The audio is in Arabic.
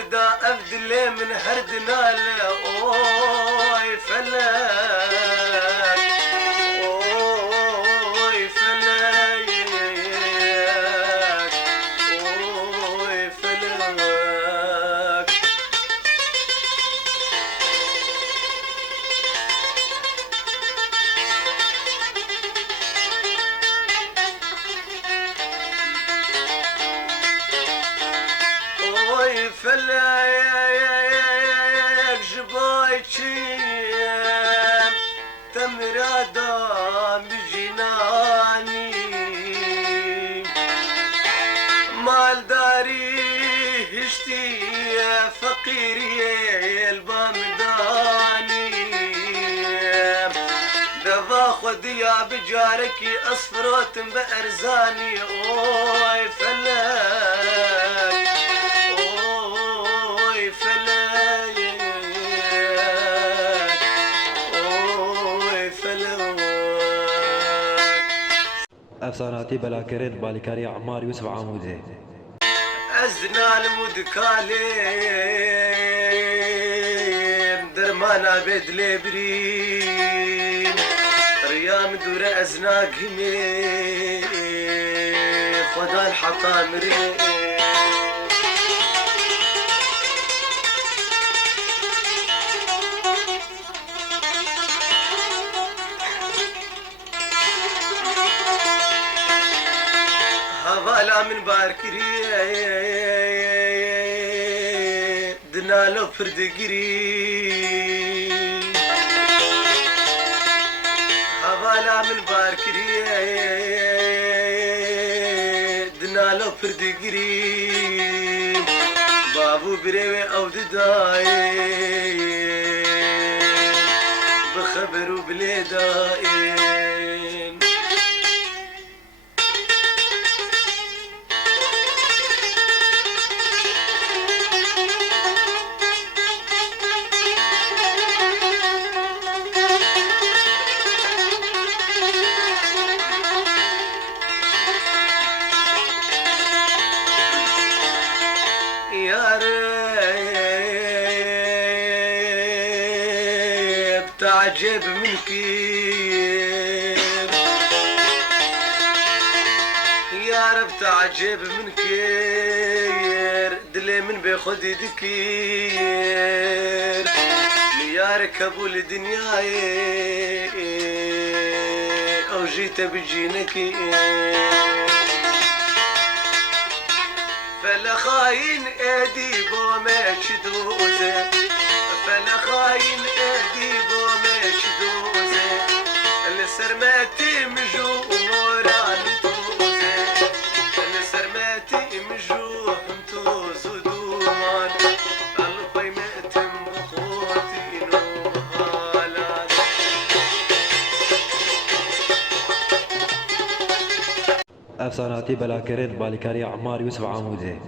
ورده افدلي من هردنا اوي فلاك اوي فلاك اوي فلاك. اوي فلاك جبايتشيم تمرادا بجناني مال داري هشتي فقيري البامداني دفا خديا بجاركي اصفرت بارزاني اوي فلاك اوي فلاك اوي فلاك. افساناتي بلاكريت بالكاري عمار يوسف عامودي. أزنا المدكالين درمانا بيد لبرين ريام دور أزنا قمي خدا الحطامرين. هوالا من باركري دنالو فردقري هوالا من باركري دنالو فردقري بابو بريوي او دداي بخبرو بليداين. يا ريب تعجب من كير يا رب تعجب من كير دلي من بيخد دكير يا ركبوا لدنياي او جيت بجينكي فلا خاين ايدي بومش دوزه فلا خاين ايدي بومش دوزه السرماتي مجورا نتوزه السرماتي مجوح نتوز دومان القيمة مخوتي نوهالات. افساناتي بلاكريت بالكاري عمار يوسف عامودي.